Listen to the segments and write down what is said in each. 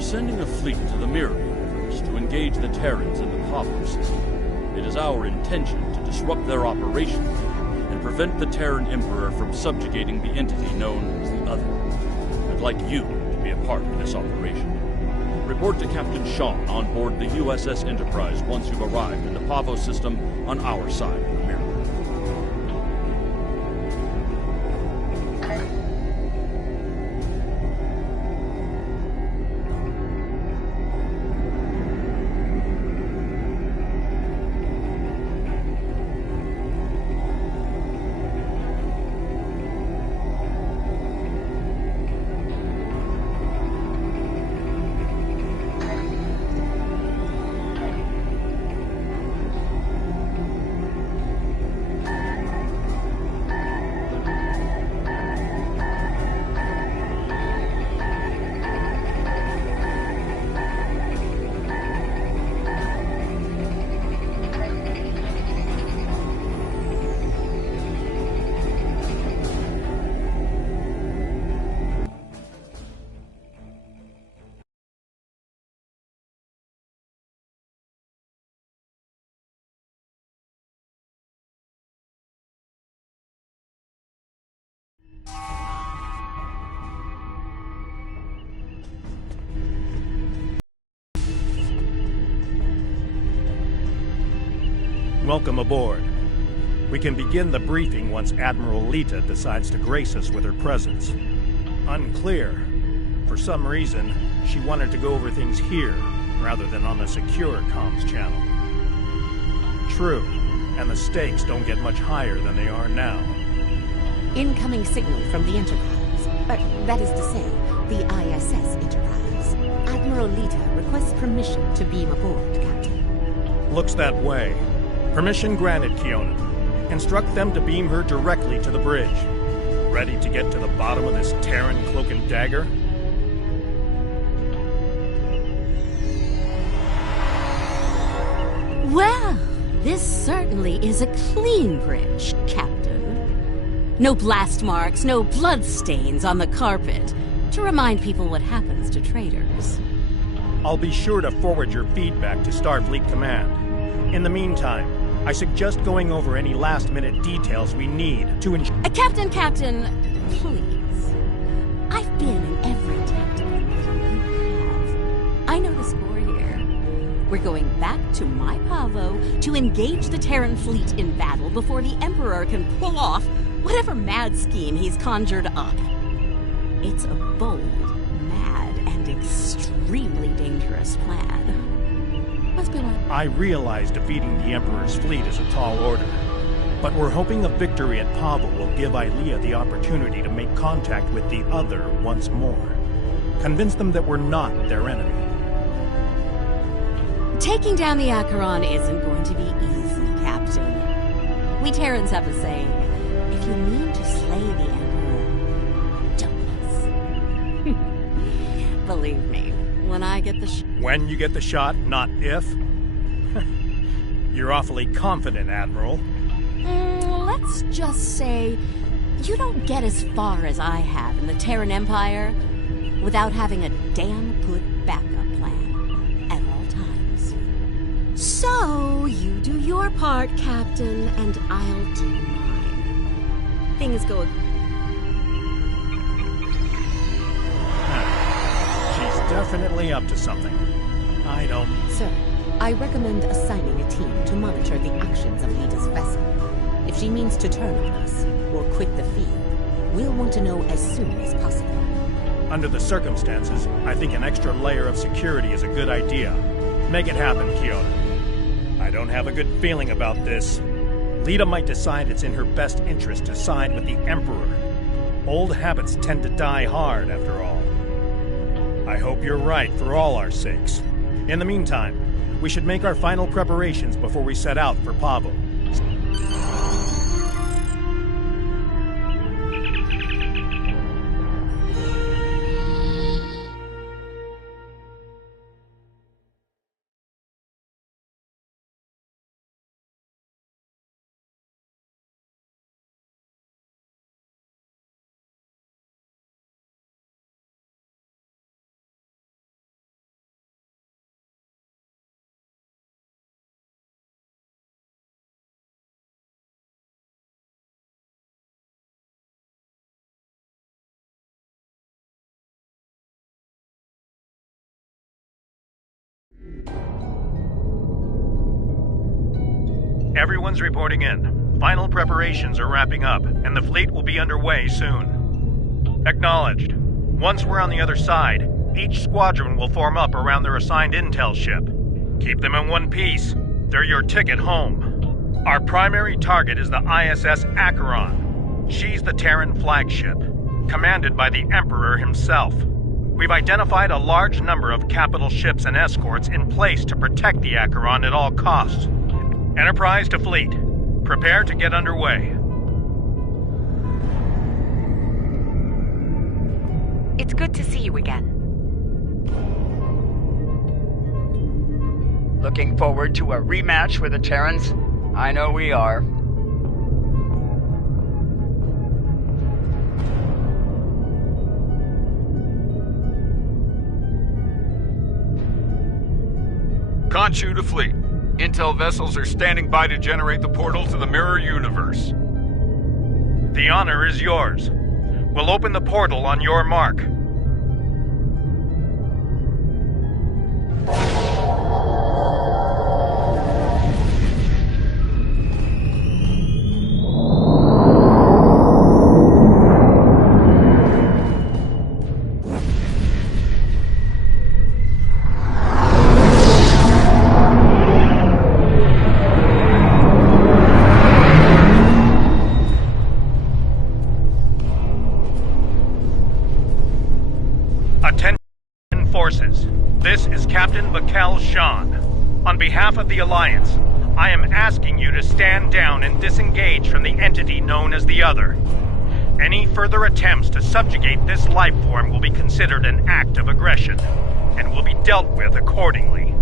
We're sending a fleet to the Mirror Universe to engage the Terrans in the Pavo system. It is our intention to disrupt their operation and prevent the Terran Emperor from subjugating the entity known as the Other. I'd like you to be a part of this operation. Report to Captain Sean on board the USS Enterprise once you've arrived in the Pavo system on our side of the Mirror. Welcome aboard. We can begin the briefing once Admiral Lita decides to grace us with her presence. Unclear. For some reason, she wanted to go over things here, rather than on a secure comms channel. True, and the stakes don't get much higher than they are now. Incoming signal from the Enterprise. That is to say, the ISS Enterprise. Admiral Lita requests permission to beam aboard, Captain. Looks that way. Permission granted, Kiona. Instruct them to beam her directly to the bridge. Ready to get to the bottom of this Terran cloak and dagger? Well, this certainly is a clean bridge, Captain. No blast marks, no bloodstains on the carpet, to remind people what happens to traitors. I'll be sure to forward your feedback to Starfleet Command. In the meantime, I suggest going over any last-minute details we need to ensure— Captain, please. I've been in every tactical battle you have. I know the score here. We're going back to my Pavo to engage the Terran fleet in battle before the Emperor can pull off whatever mad scheme he's conjured up. It's a bold, mad, and extremely dangerous plan. Must be one. I realize defeating the Emperor's fleet is a tall order, but we're hoping a victory at Pavo will give Ilea the opportunity to make contact with the Other once more. Convince them that we're not their enemy. Taking down the Akron isn't going to be easy, Captain. We Terrans have a saying, if you mean to slay the Emperor, don't miss. Believe me, when I get the When you get the shot, not if? You're awfully confident, Admiral. Let's just say you don't get as far as I have in the Terran Empire without having a damn good backup plan at all times. So, you do your part, Captain, and I'll do mine. Things go... She's definitely up to something. I don't... Sir, I recommend assigning a team to monitor the actions of Lita's vessel. If she means to turn on us, or quit the field, we'll want to know as soon as possible. Under the circumstances, I think an extra layer of security is a good idea. Make it happen, Kiona. I don't have a good feeling about this. Lita might decide it's in her best interest to side with the Emperor. Old habits tend to die hard, after all. I hope you're right for all our sakes. In the meantime, we should make our final preparations before we set out for Pavo. Everyone's reporting in. Final preparations are wrapping up, and the fleet will be underway soon. Acknowledged. Once we're on the other side, each squadron will form up around their assigned intel ship. Keep them in one piece. They're your ticket home. Our primary target is the ISS Akron. She's the Terran flagship, commanded by the Emperor himself. We've identified a large number of capital ships and escorts in place to protect the Akron at all costs. Enterprise to fleet. Prepare to get underway. It's good to see you again. Looking forward to a rematch with the Terrans? I know we are. Conchu to fleet. Intel vessels are standing by to generate the portal to the mirror universe. The honor is yours. We'll open the portal on your mark. This is Captain Bakel Shan. On behalf of the Alliance, I am asking you to stand down and disengage from the entity known as the Other. Any further attempts to subjugate this life form will be considered an act of aggression, and will be dealt with accordingly.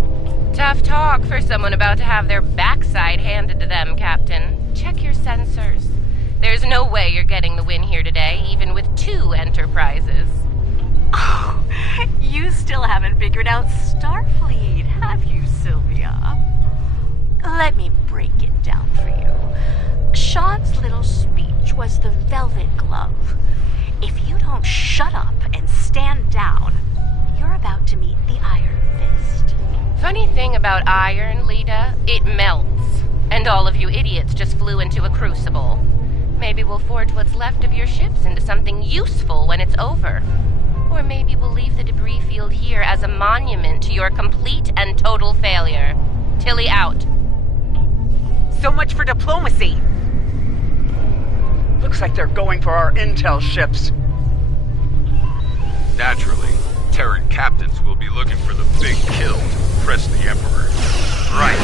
Tough talk for someone about to have their backside handed to them, Captain. Check your sensors. There's no way you're getting the win here today, even with 2 Enterprises. Oh, you still haven't figured out Starfleet, have you, Sylvia? Let me break it down for you. Sean's little speech was the velvet glove. If you don't shut up and stand down, you're about to meet the Iron Fist. Funny thing about iron, Lita, it melts. And all of you idiots just flew into a crucible. Maybe we'll forge what's left of your ships into something useful when it's over. Or maybe we'll leave the debris field here as a monument to your complete and total failure. Tilly out. So much for diplomacy. Looks like they're going for our intel ships. Naturally, Terran captains will be looking for the big kill to impress the Emperor. Right.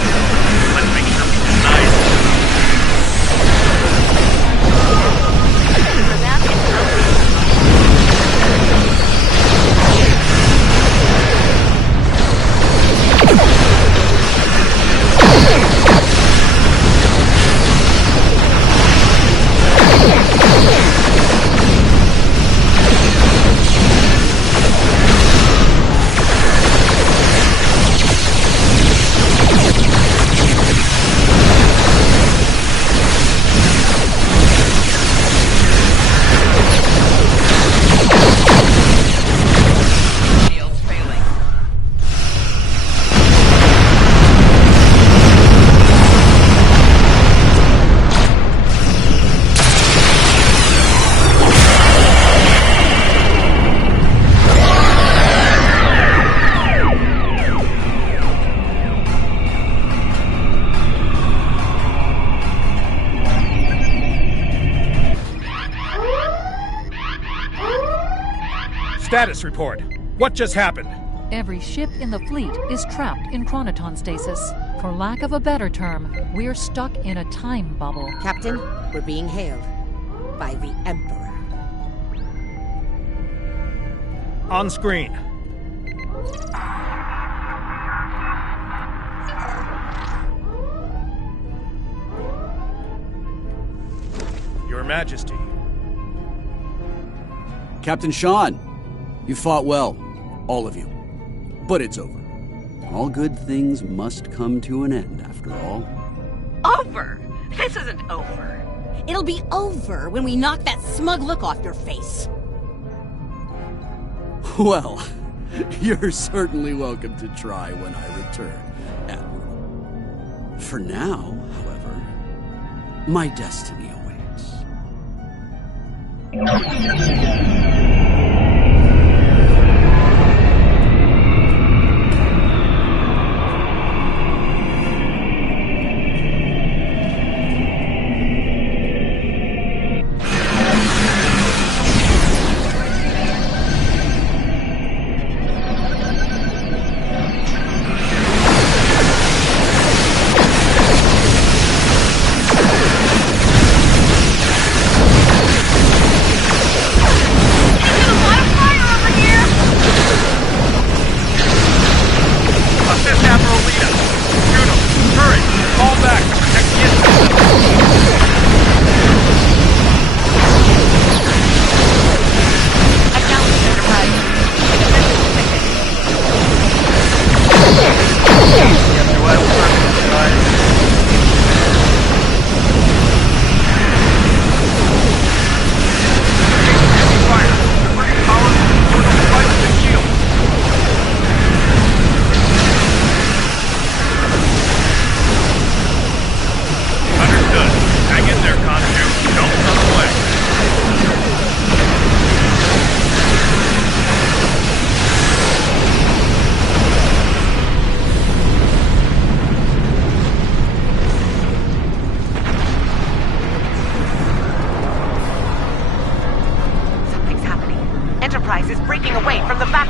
Let's make sure we deny it. For them, it's Status report. What just happened? Every ship in the fleet is trapped in chronoton stasis. For lack of a better term, we're stuck in a time bubble. Captain, we're being hailed by the Emperor. On screen. Your Majesty. Captain Sean, you fought well, all of you. But it's over. All good things must come to an end, after all. over! This isn't over. It'll be over when we knock that smug look off your face. Well, you're certainly welcome to try when I return, Admiral. For now, however, my destiny awaits. Admiral Lita! Juno! Hurry! Fall back to protect the intel! Acknowledge Enterprise. Fire! Converting power to the devices and shields! Understood. Hang in there, Khonshu. Don't run away. Something's happening. Enterprise is breaking away from the back.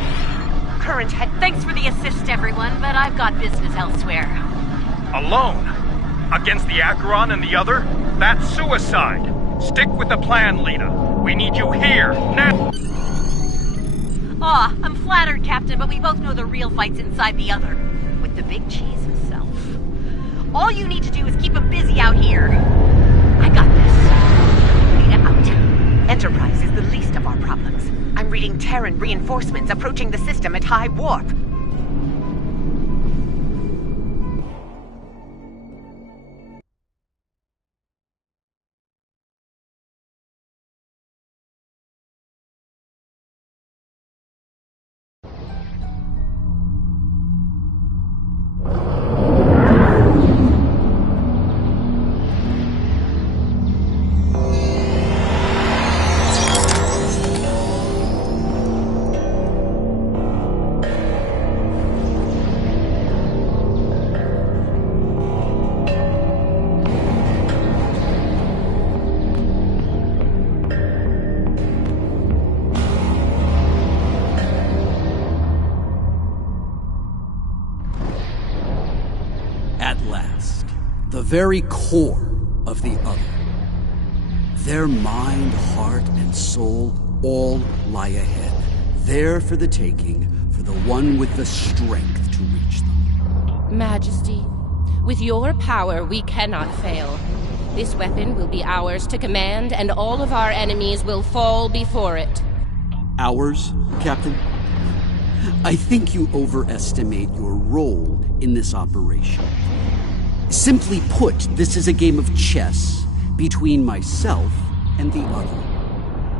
Current head. Thanks for the assist, everyone, but I've got business elsewhere. Alone? Against the Akron and the other? That's suicide. Stick with the plan, Lita. We need you here, now. Aw, I'm flattered, Captain, but we both know the real fight's inside the other. With the big cheese himself. All you need to do is keep him busy out here. I got this. Lita out. Enterprise is the least of our problems. I'm reading Terran reinforcements approaching the system at high warp. The very core of the other. Their mind, heart, and soul all lie ahead, there for the taking, for the one with the strength to reach them. Majesty, with your power we cannot fail. This weapon will be ours to command, and all of our enemies will fall before it. Ours, Captain? I think you overestimate your role in this operation. Simply put, this is a game of chess between myself and the other.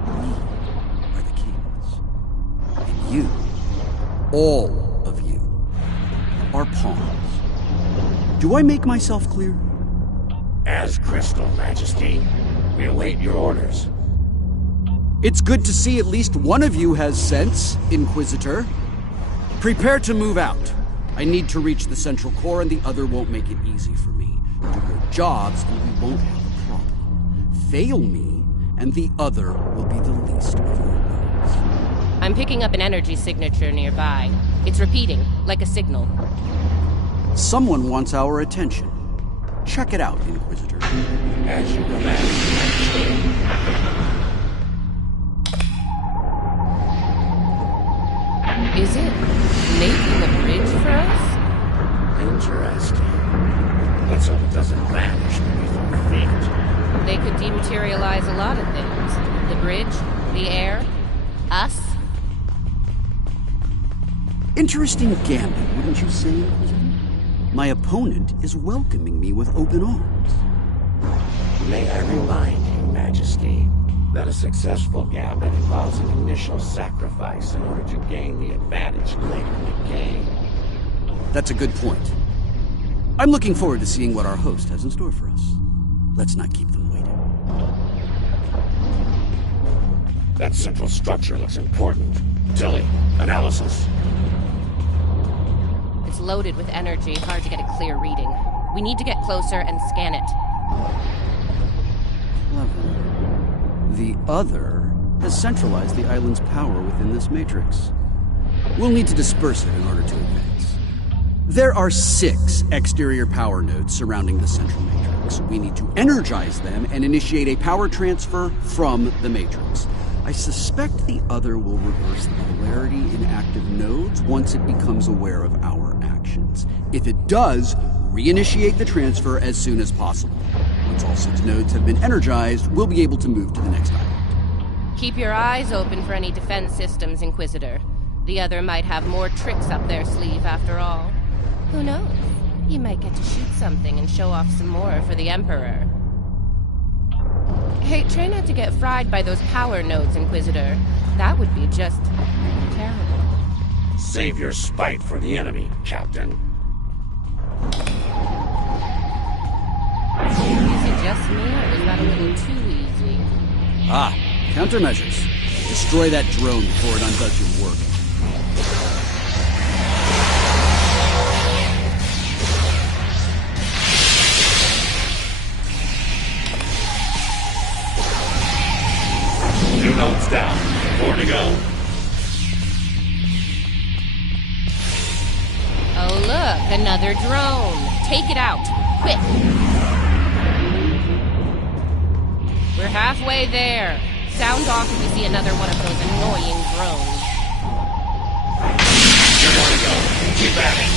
We are the kings. And you, all of you, are pawns. Do I make myself clear? As crystal, Majesty. We await your orders. It's good to see at least one of you has sense, Inquisitor. Prepare to move out. I need to reach the central core, and the other won't make it easy for me. Do your jobs, and we won't have a problem. Fail me, and the other will be the least of your worries. I'm picking up an energy signature nearby. It's repeating, like a signal. Someone wants our attention. Check it out, Inquisitor. As you command. Is it making a bridge for us? Interesting. Let's hope it doesn't vanish beneath our feet. They could dematerialize a lot of things. The bridge, the air, us. Interesting gambit, wouldn't you say, Inquisitor? My opponent is welcoming me with open arms. May I remind you, Majesty, that a successful gambit involves an initial sacrifice in order to gain the advantage later in the game. That's a good point. I'm looking forward to seeing what our host has in store for us. Let's not keep them waiting. That central structure looks important. Tilly, analysis. It's loaded with energy, hard to get a clear reading. We need to get closer and scan it. Clever. The other has centralized the island's power within this matrix. We'll need to disperse it in order to advance. There are 6 exterior power nodes surrounding the central matrix. We need to energize them and initiate a power transfer from the matrix. I suspect the other will reverse the polarity in active nodes once it becomes aware of our actions. If it does, reinitiate the transfer as soon as possible. Once all 6 nodes have been energized, we'll be able to move to the next island. Keep your eyes open for any defense systems, Inquisitor. The other might have more tricks up their sleeve after all. Who knows? You might get to shoot something and show off some more for the Emperor. Hey, try not to get fried by those power nodes, Inquisitor. That would be just terrible. Save your spite for the enemy, Captain. Is it just me, or was that a little too easy? Ah, countermeasures. Destroy that drone before it undoes your work. Two notes down. 4 to go. Oh look, another drone. Take it out, quick. We're halfway there. Sound off if you see another one of those annoying drones. 2 more to go. Keep at it.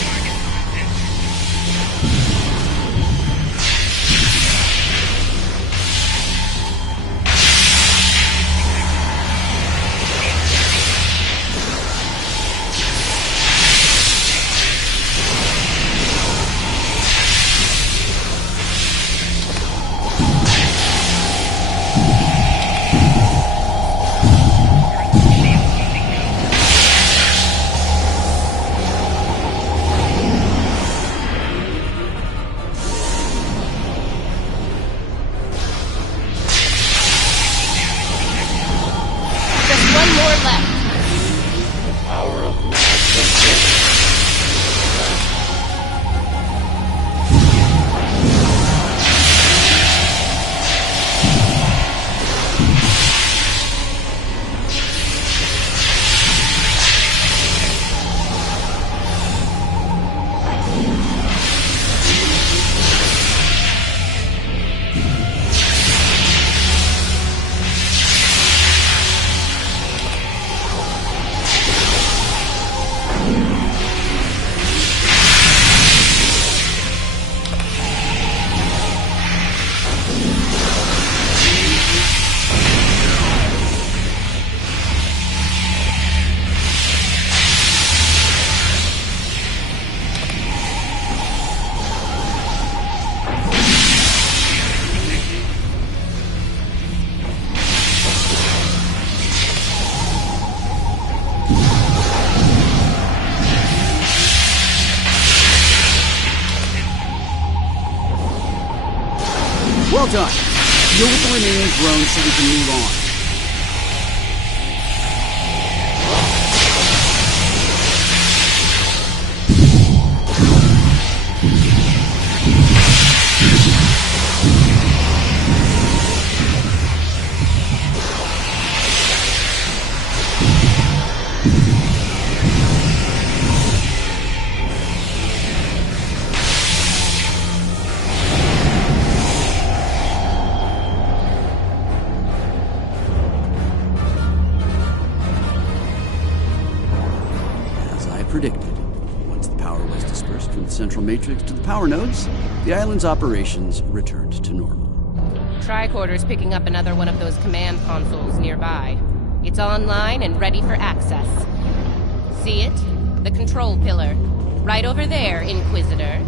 Well done. Deal with the remaining drones so we can move on. Predicted. Once the power was dispersed from the central matrix to the power nodes, the island's operations returned to normal. Tricorder's picking up another one of those command consoles nearby. It's online and ready for access. See it? The control pillar. Right over there, Inquisitor.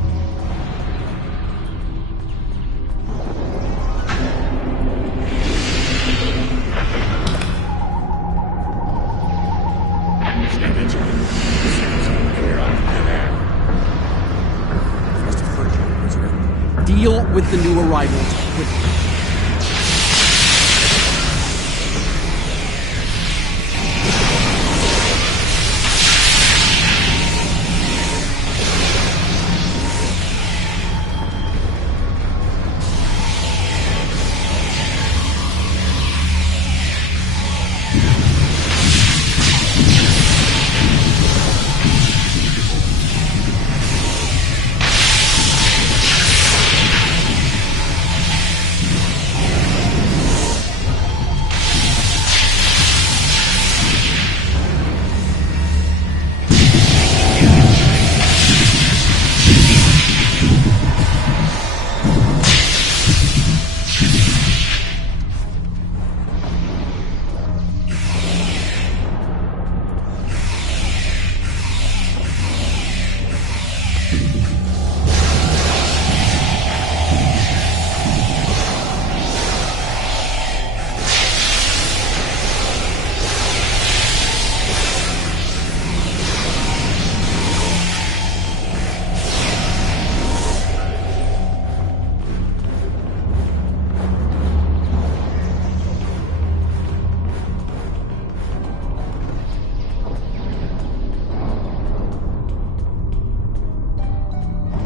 deal with the new arrivals quickly.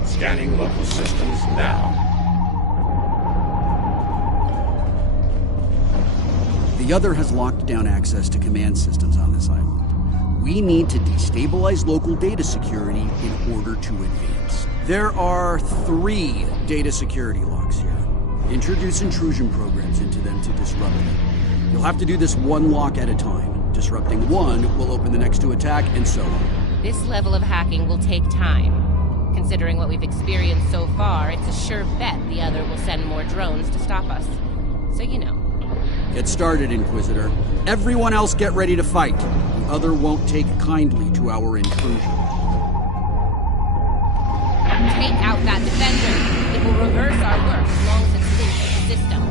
Scanning local systems now. The other has locked down access to command systems on this island. We need to destabilize local data security in order to advance. There are 3 data security locks here. Introduce intrusion programs into them to disrupt them. You'll have to do this one lock at a time. Disrupting one will open the next to attack, and so on. This level of hacking will take time. Considering what we've experienced so far, it's a sure bet the other will send more drones to stop us. So you know. Get started, Inquisitor. Everyone else get ready to fight. The other won't take kindly to our intrusion. Take out that defender. It will reverse our work as long as it's linked with the system.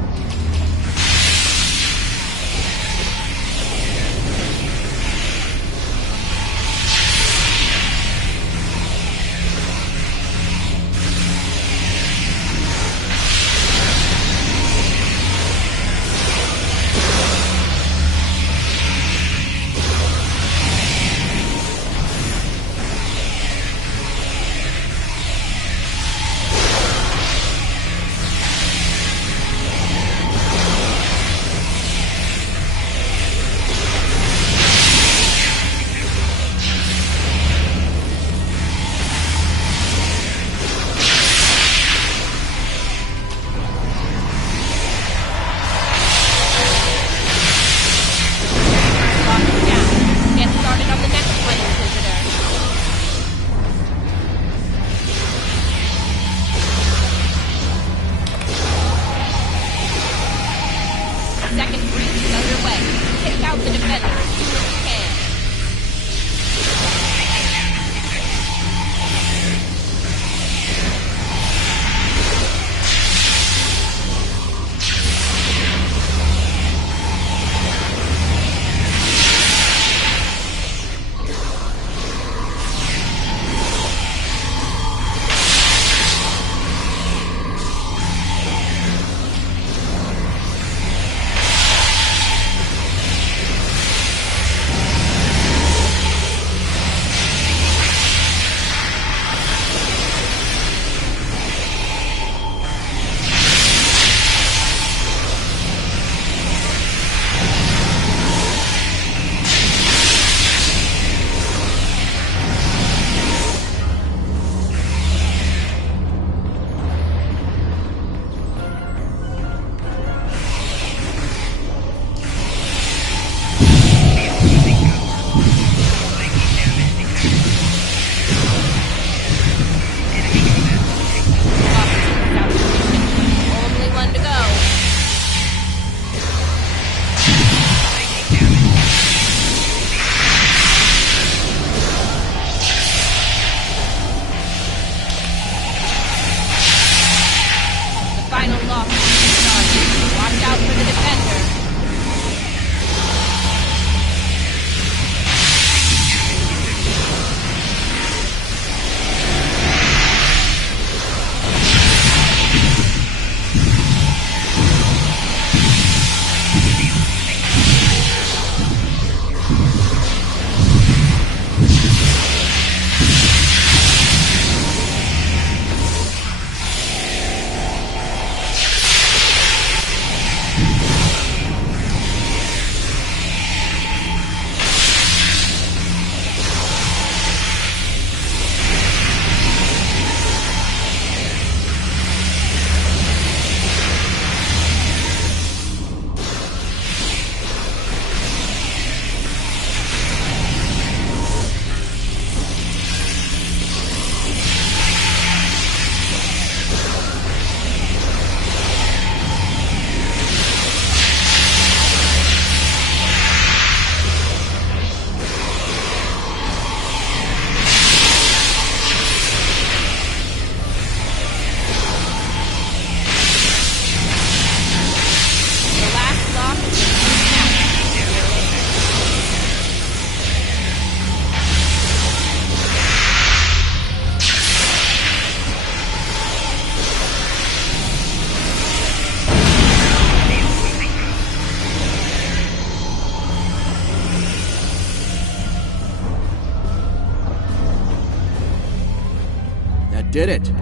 did it.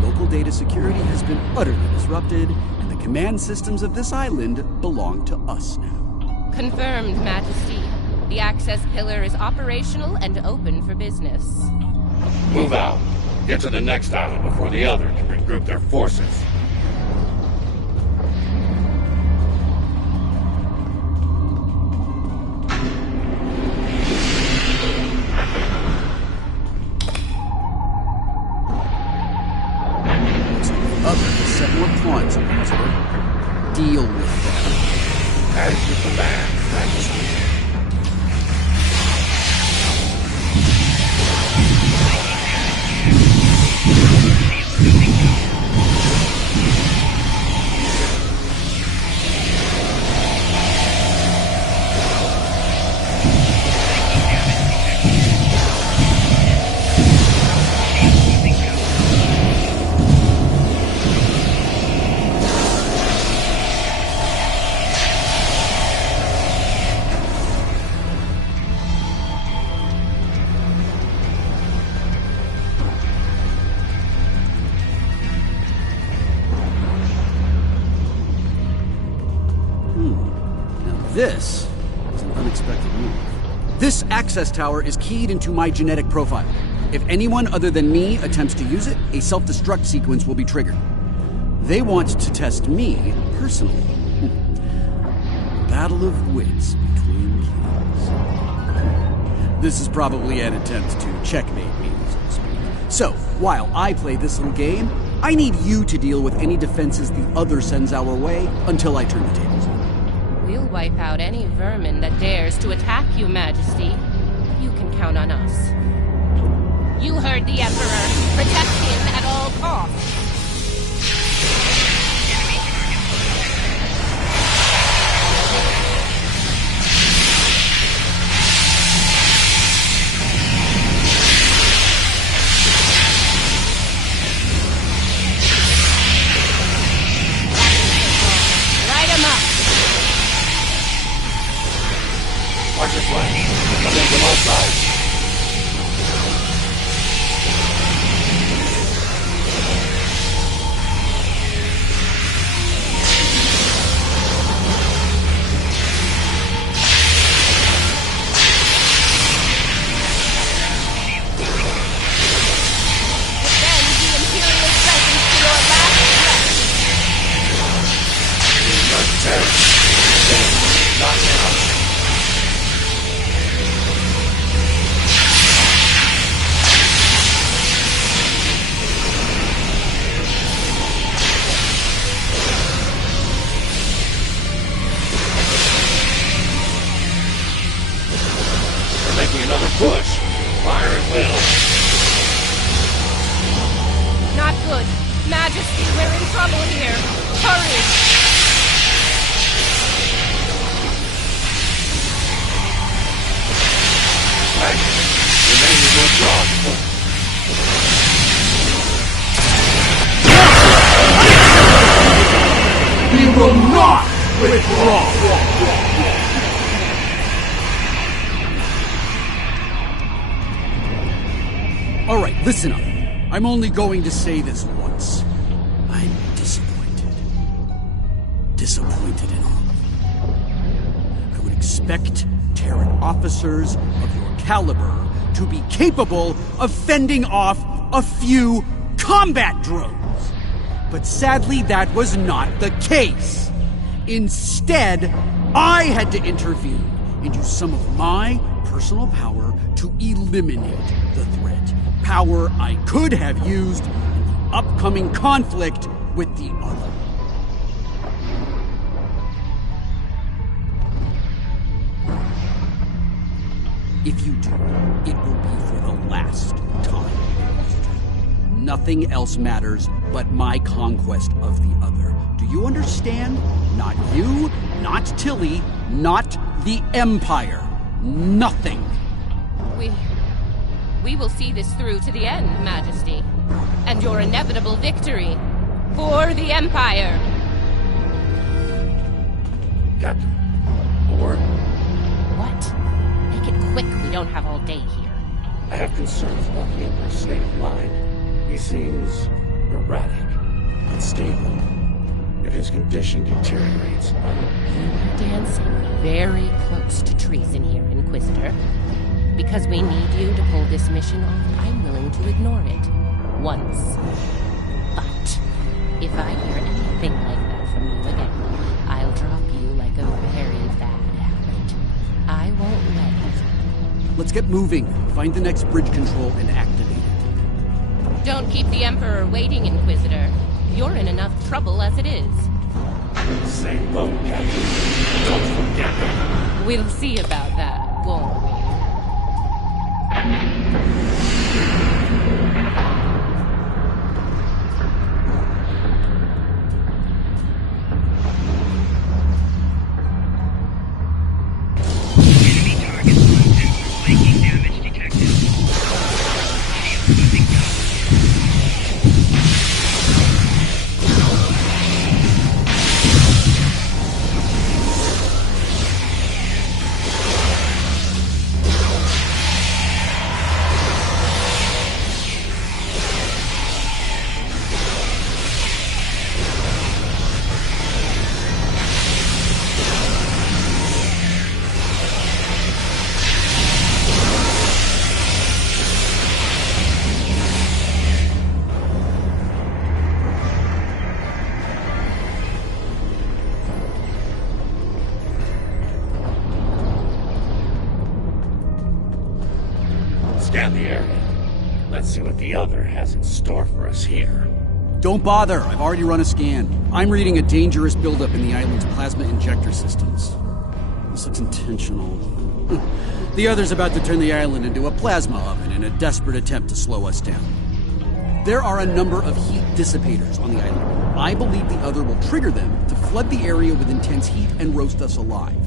Local data security has been utterly disrupted, and the command systems of this island belong to us now. Confirmed, Majesty. The access pillar is operational and open for business. Move out. Get to the next island before the other can regroup their forces. Set more pawns against her. Deal with them. As you command, Majesty. This is an unexpected move. This access tower is keyed into my genetic profile. If anyone other than me attempts to use it, a self-destruct sequence will be triggered. They want to test me personally. Battle of wits between kings. This is probably an attempt to checkmate me, so to speak. So, while I play this little game, I need you to deal with any defenses the other sends our way until I turn the tables. We'll wipe out any vermin that dares to attack you, Majesty. You can count on us. You heard the Emperor. Protect him at all costs. Light him up. Watch your flank. Come in from all sides. Defend the Imperial presence to your last breath. Not Terran. Not now. Making another push. Fire at will. Not good. Majesty, we're in trouble here. Hurry! Remain in your job. We will not withdraw. All right, listen up. I'm only going to say this once. I'm disappointed. Disappointed in all of you. I would expect Terran officers of your caliber to be capable of fending off a few combat drones. But sadly, that was not the case. Instead, I had to intervene and use some of my personal power to eliminate the threat. Power I could have used in the upcoming conflict with the other. If you do, it will be for the last time. Nothing else matters but my conquest of the other. Do you understand? Not you, not Tilly, not the Empire. Nothing. We will see this through to the end, Majesty. And your inevitable victory. For the Empire. Captain. Or... What? Make it quick, we don't have all day here. I have concerns about the Emperor's state of mind. He's seems erratic, unstable. If his condition deteriorates, You are dancing very close to treason here, Inquisitor. Because we need you to pull this mission off, I'm willing to ignore it. Once. But if I hear anything like that from you again, I'll drop you like a very bad habit. I won't let it. Let's get moving. Find the next bridge control and activate it. Don't keep the Emperor waiting, Inquisitor. You're in enough trouble as it is. same boat, Captain. Don't forget it. We'll see about that, won't we? Scan the area. Let's see what the other has in store for us here. Don't bother. I've already run a scan. I'm reading a dangerous buildup in the island's plasma injector systems. This looks intentional. The other's about to turn the island into a plasma oven in a desperate attempt to slow us down. There are a number of heat dissipators on the island. I believe the other will trigger them to flood the area with intense heat and roast us alive.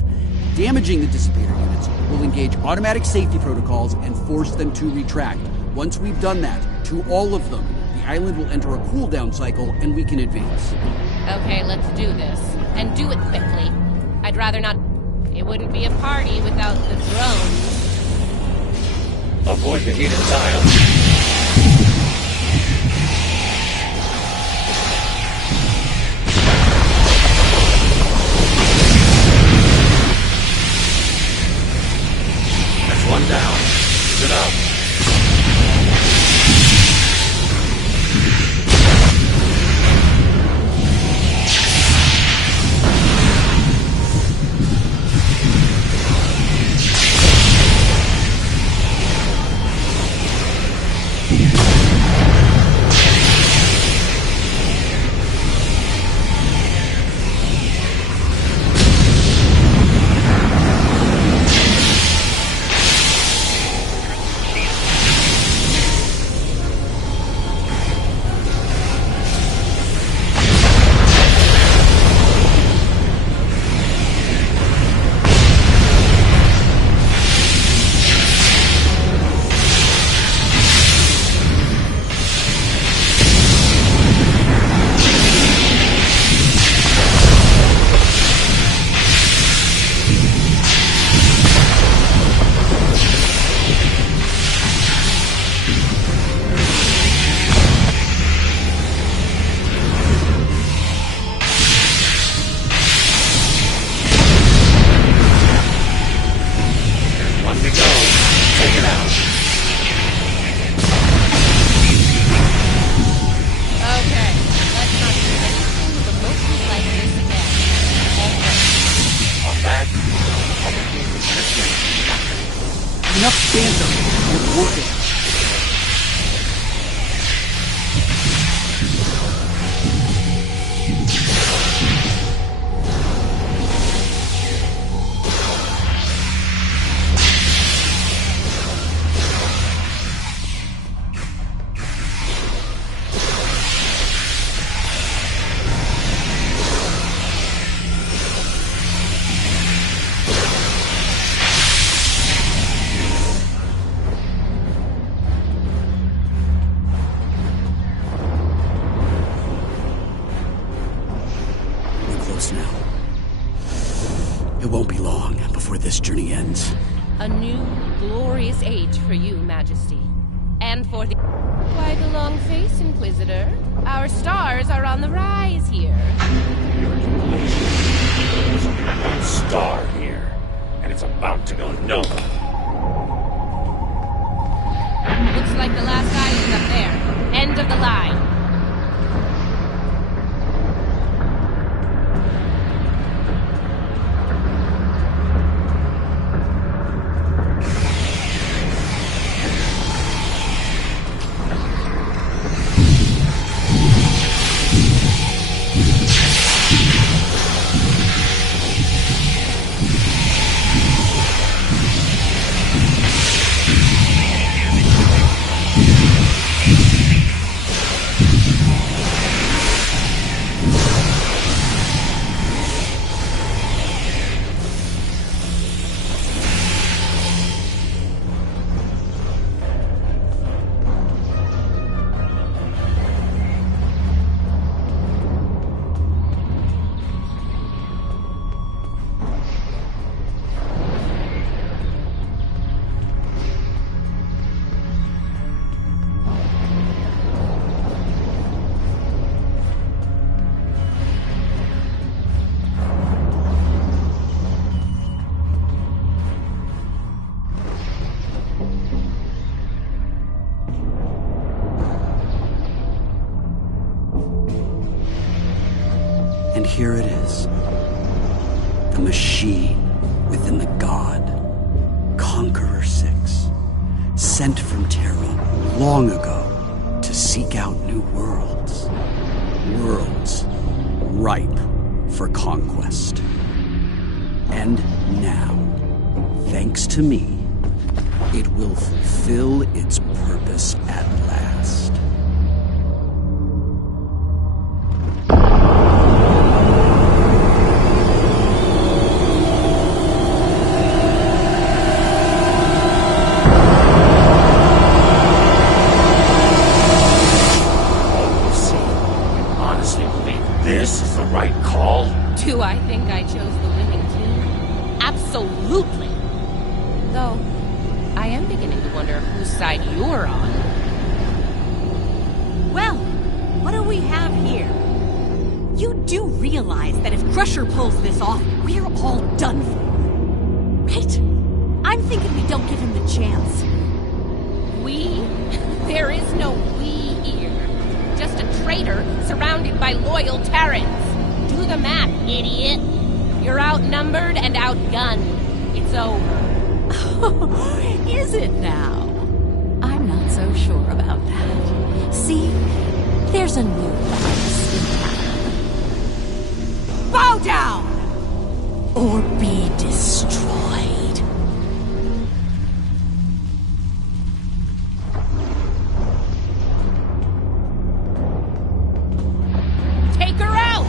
Damaging the dissipator units will engage automatic safety protocols and force them to retract. Once we've done that, to all of them, the island will enter a cooldown cycle and we can advance. Okay, let's do this. And do it quickly. I'd rather not... It wouldn't be a party without the drones. Avoid the heated tiles. One down. Sit up. Enough banter. We're working. It won't be long before this journey ends. A new, glorious age for you, Majesty. And for the... Why, the long face, Inquisitor. Our stars are on the rise here. Your delusion. There's only one star here, and it's about to go nova. Looks like the last island up there. End of the line. And here it is. The machine within the god. Conqueror 6. Sent from Terra long ago to seek out new worlds. Worlds ripe for conquest. And now, thanks to me, it will fulfill its purpose at last. Do I think I chose the winning team? Absolutely. Though, I am beginning to wonder whose side you're on. Well, what do we have here? You do realize that if Crusher pulls this off, we're all done for, right? I'm thinking we don't give him the chance. We? There is no we here. Just a traitor surrounded by loyal Terrans. Do the math, idiot. You're outnumbered and outgunned. It's over. Is it now? I'm not so sure about that. See, there's a new place in town. Bow down! Or be destroyed. Take her out!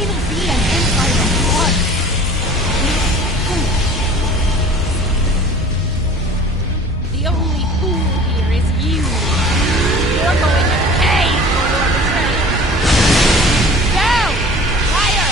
It'll be an empire of blood. The only fool here is you. You're going to pay for your betrayal. Go! Fire!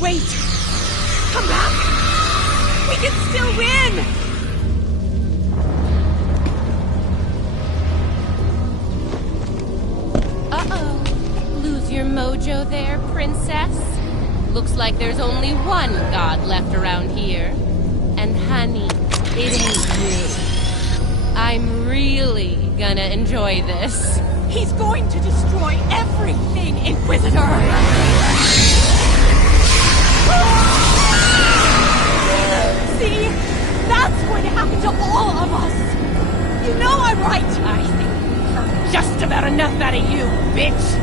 Wait! Come back! We can still win! Uh-oh. Lose your mojo there, princess? Looks like there's only one god left around here. And honey, it ain't you. I'm really gonna enjoy this. He's going to destroy everything, Inquisitor! See? That's going to happen to all of us! You know I'm right! I think we've heard just about enough out of you, bitch!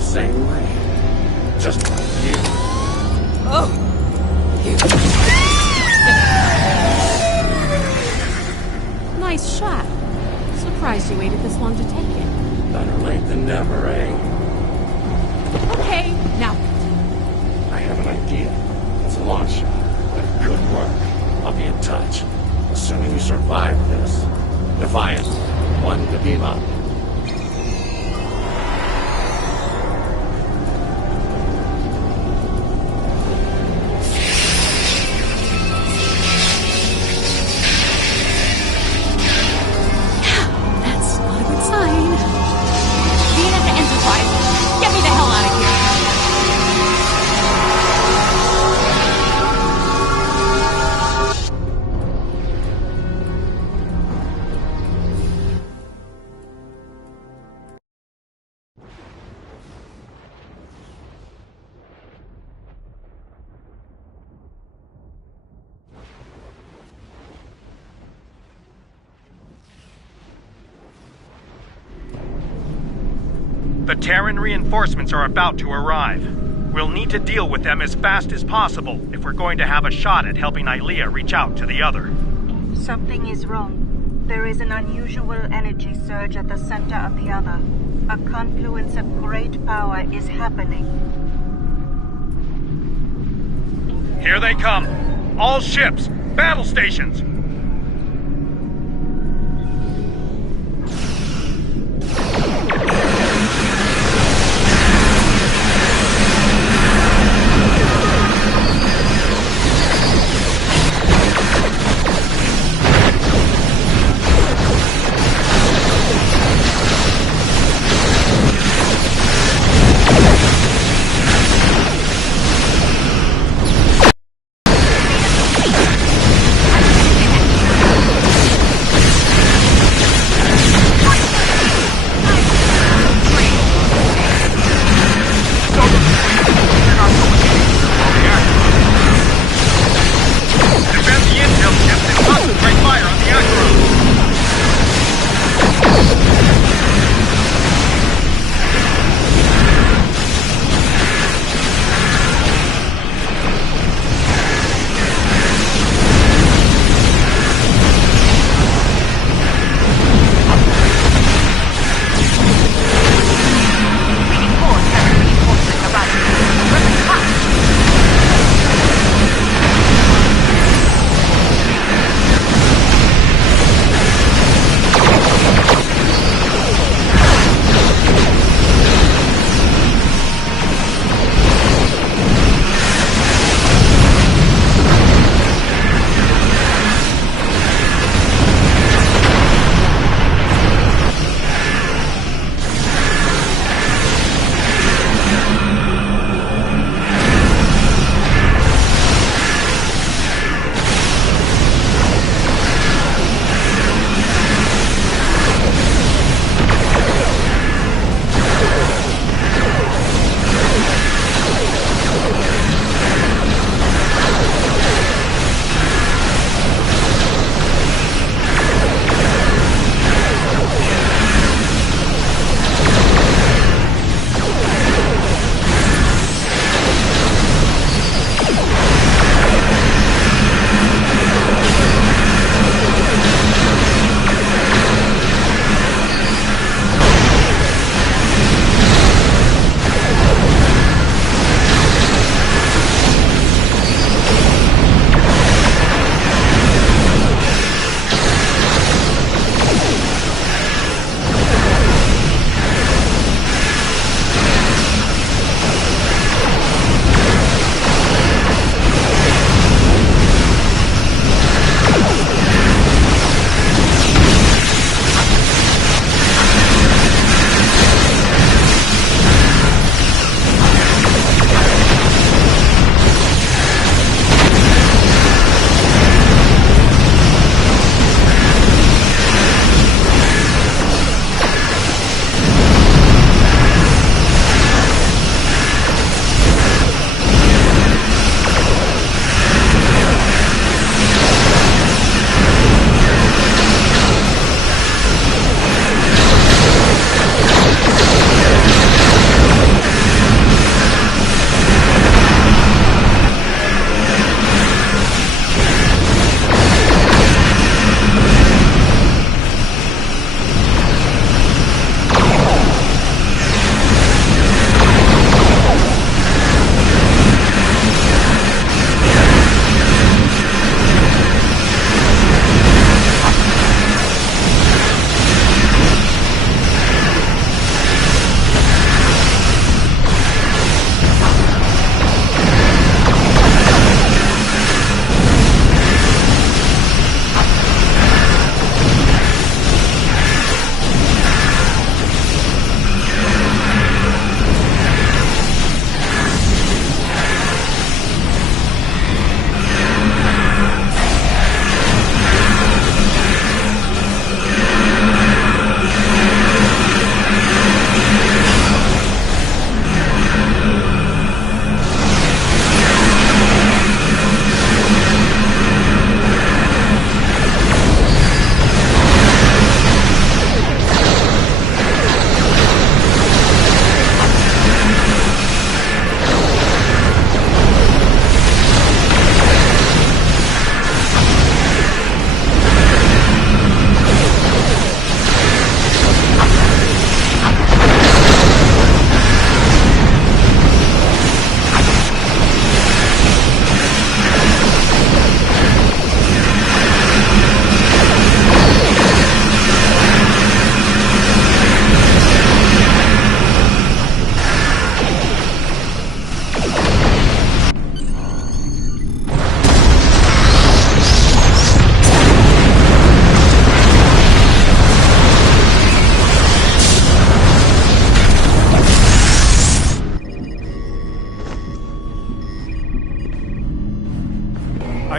Same way. Just like you. Oh! Nice shot. Surprised you waited this long to take it. Better late than never, eh? Okay, now. I have an idea. It's a long shot, but it could work. I'll be in touch. Assuming you survive this. Defiant. 1 to beam up. The Terran reinforcements are about to arrive. We'll need to deal with them as fast as possible if we're going to have a shot at helping Ilea reach out to the other. Something is wrong. There is an unusual energy surge at the center of the other. A confluence of great power is happening. Here they come! All ships! Battle stations!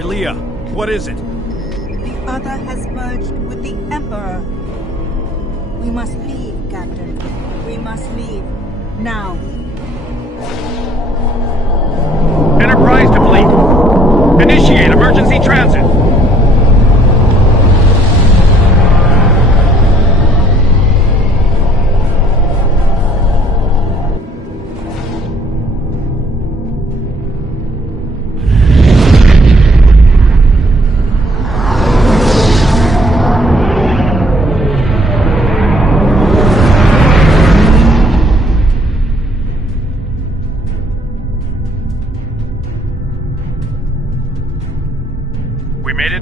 Leah, what is it? The other has merged with the Emperor. We must leave, Captain. We must leave. Now. Enterprise to fleet. Initiate emergency transit.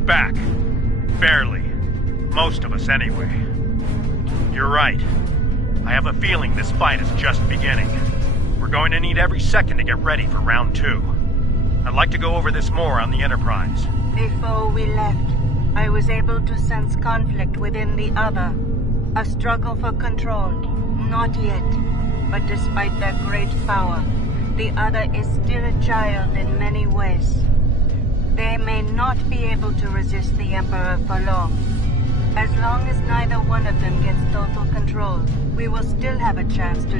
Back. Barely. Most of us, anyway. You're right. I have a feeling this fight is just beginning. We're going to need every second to get ready for round 2. I'd like to go over this more on the Enterprise. Before we left, I was able to sense conflict within the other. A struggle for control. Not yet. But despite their great power, the other is still a child in many ways. They may not be able to resist the Emperor for long. As long as neither one of them gets total control, we will still have a chance to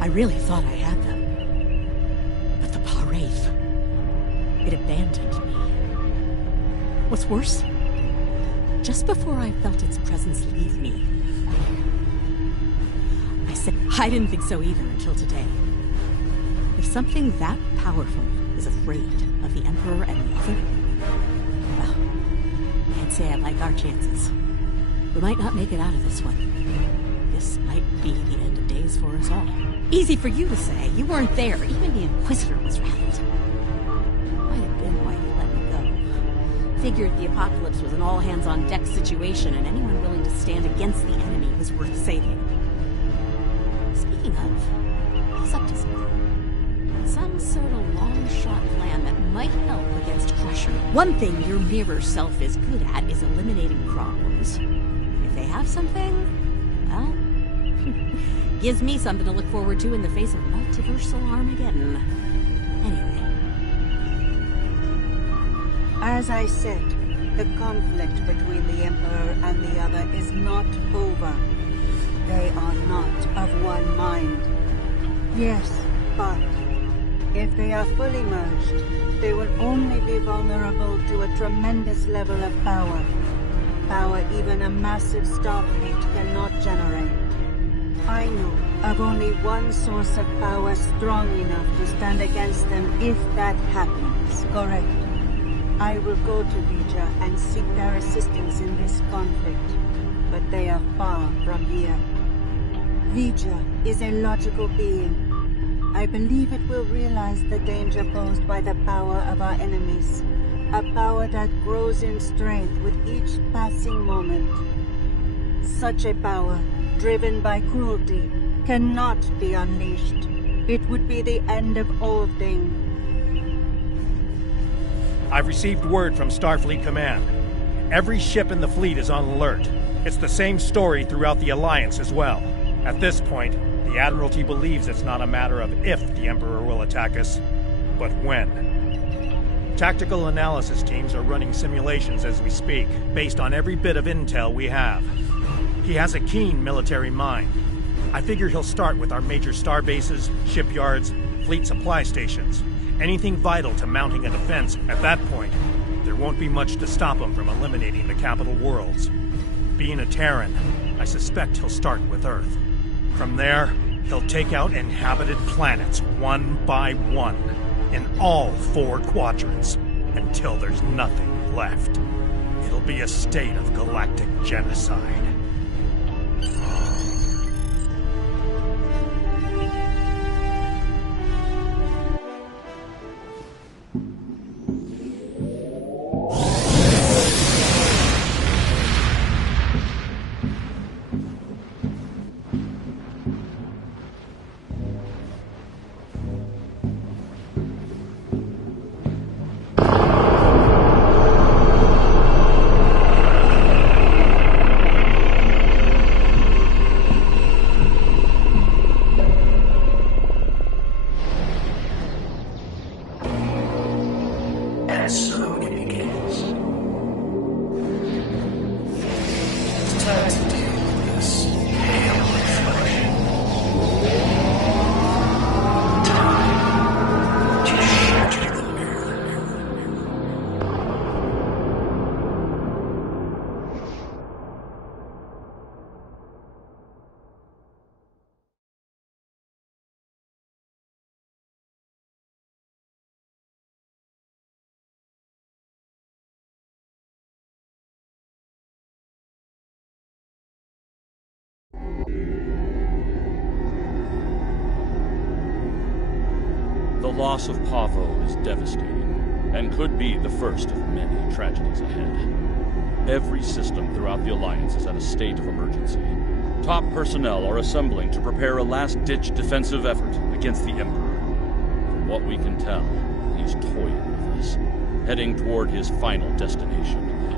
I really thought I had them. But the Wraith, it abandoned me. What's worse, just before I felt its presence leave me, I said, I didn't think so either until today. If something that powerful is afraid of the Emperor and the other, well, I'd say I like our chances. We might not make it out of this one. This might be the end of days for us all. Easy for you to say. You weren't there. Even the Inquisitor was rattled. Might have been why he let me go. Figured the apocalypse was an all-hands-on-deck situation, and anyone willing to stand against the enemy was worth saving. Speaking of, he's up to something. Some sort of long-shot plan that might help against Crusher. One thing your mirror self is good at is eliminating problems. If they have something, well... gives me something to look forward to in the face of multiversal Armageddon. Anyway. As I said, the conflict between the Emperor and the other is not over. They are not of one mind. Yes, but if they are fully merged, they will only be vulnerable to a tremendous level of power. Power even a massive starfleet cannot generate. I know of only one source of power strong enough to stand against them if that happens. Correct. I will go to Vija and seek their assistance in this conflict, but they are far from here. Vija is a logical being. I believe it will realize the danger posed by the power of our enemies, a power that grows in strength with each passing moment. Such a power, driven by cruelty, cannot be unleashed. It would be the end of all things. I've received word from Starfleet Command. Every ship in the fleet is on alert. It's the same story throughout the Alliance as well. At this point, the Admiralty believes it's not a matter of if the Emperor will attack us, but when. Tactical analysis teams are running simulations as we speak, based on every bit of intel we have. He has a keen military mind. I figure he'll start with our major star bases, shipyards, fleet supply stations. Anything vital to mounting a defense. At that point, there won't be much to stop him from eliminating the capital worlds. Being a Terran, I suspect he'll start with Earth. From there, he'll take out inhabited planets one by one, in all 4 quadrants, until there's nothing left. it'll be a state of galactic genocide. The loss of Pavo is devastating, and could be the first of many tragedies ahead. Every system throughout the Alliance is at a state of emergency. Top personnel are assembling to prepare a last-ditch defensive effort against the Emperor. From what we can tell, he's toying with us, heading toward his final destination.